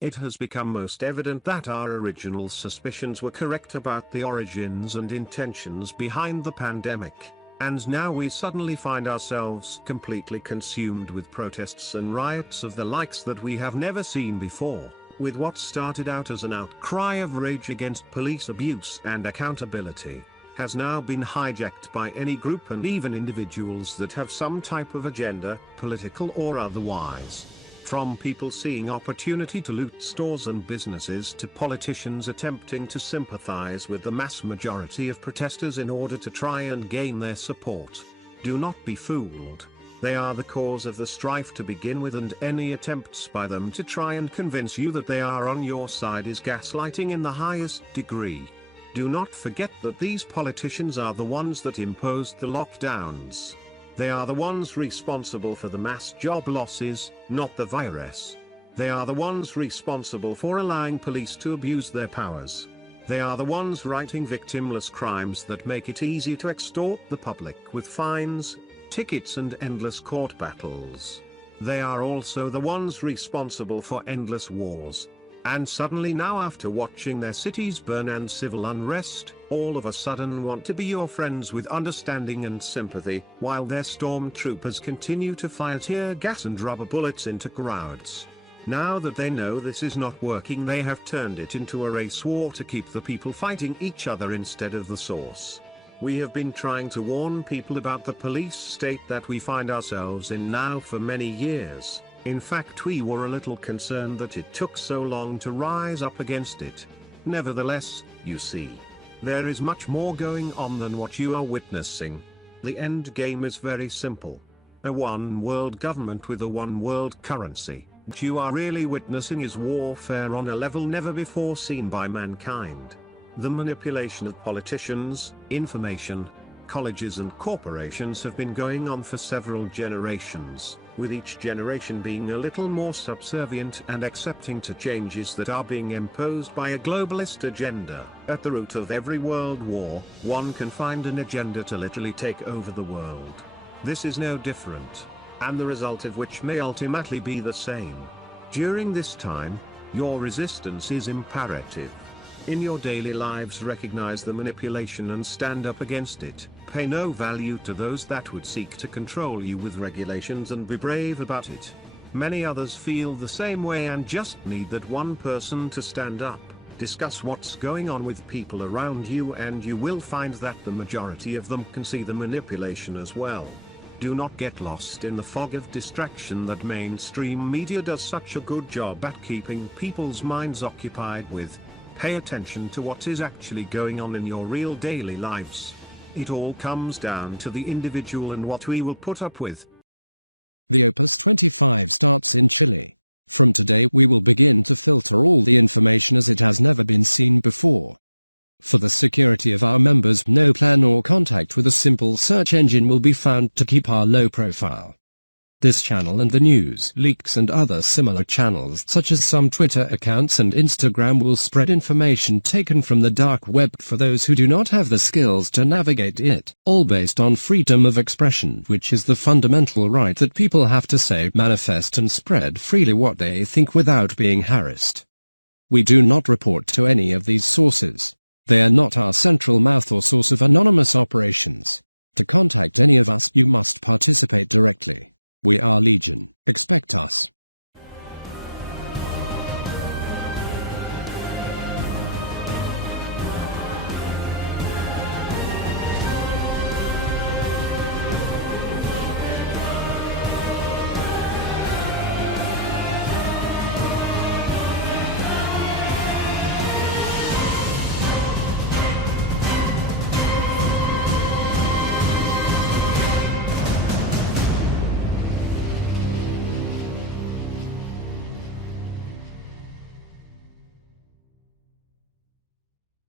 It has become most evident that our original suspicions were correct about the origins and intentions behind the pandemic, and now we suddenly find ourselves completely consumed with protests and riots of the likes that we have never seen before, with what started out as an outcry of rage against police abuse and accountability, has now been hijacked by any group and even individuals that have some type of agenda, political or otherwise. From people seeing opportunity to loot stores and businesses to politicians attempting to sympathize with the mass majority of protesters in order to try and gain their support. Do not be fooled. They are the cause of the strife to begin with, and any attempts by them to try and convince you that they are on your side is gaslighting in the highest degree. Do not forget that these politicians are the ones that imposed the lockdowns. They are the ones responsible for the mass job losses, not the virus. They are the ones responsible for allowing police to abuse their powers. They are the ones writing victimless crimes that make it easy to extort the public with fines, tickets and endless court battles. They are also the ones responsible for endless wars. And suddenly now, after watching their cities burn and civil unrest, all of a sudden want to be your friends with understanding and sympathy, while their stormtroopers continue to fire tear gas and rubber bullets into crowds. Now that they know this is not working, they have turned it into a race war to keep the people fighting each other instead of the source. We have been trying to warn people about the police state that we find ourselves in now for many years. In fact, we were a little concerned that it took so long to rise up against it. Nevertheless, you see, there is much more going on than what you are witnessing. The end game is very simple. A one world government with a one world currency. What you are really witnessing is warfare on a level never before seen by mankind. The manipulation of politicians, information, colleges and corporations have been going on for several generations, with each generation being a little more subservient and accepting to changes that are being imposed by a globalist agenda. At the root of every world war, one can find an agenda to literally take over the world. This is no different, and the result of which may ultimately be the same. During this time, your resistance is imperative. In your daily lives, recognize the manipulation and stand up against it. Pay no value to those that would seek to control you with regulations, and be brave about it. Many others feel the same way and just need that one person to stand up. Discuss what's going on with people around you and you will find that the majority of them can see the manipulation as well. Do not get lost in the fog of distraction that mainstream media does such a good job at keeping people's minds occupied with. Pay attention to what is actually going on in your real daily lives. It all comes down to the individual and what we will put up with.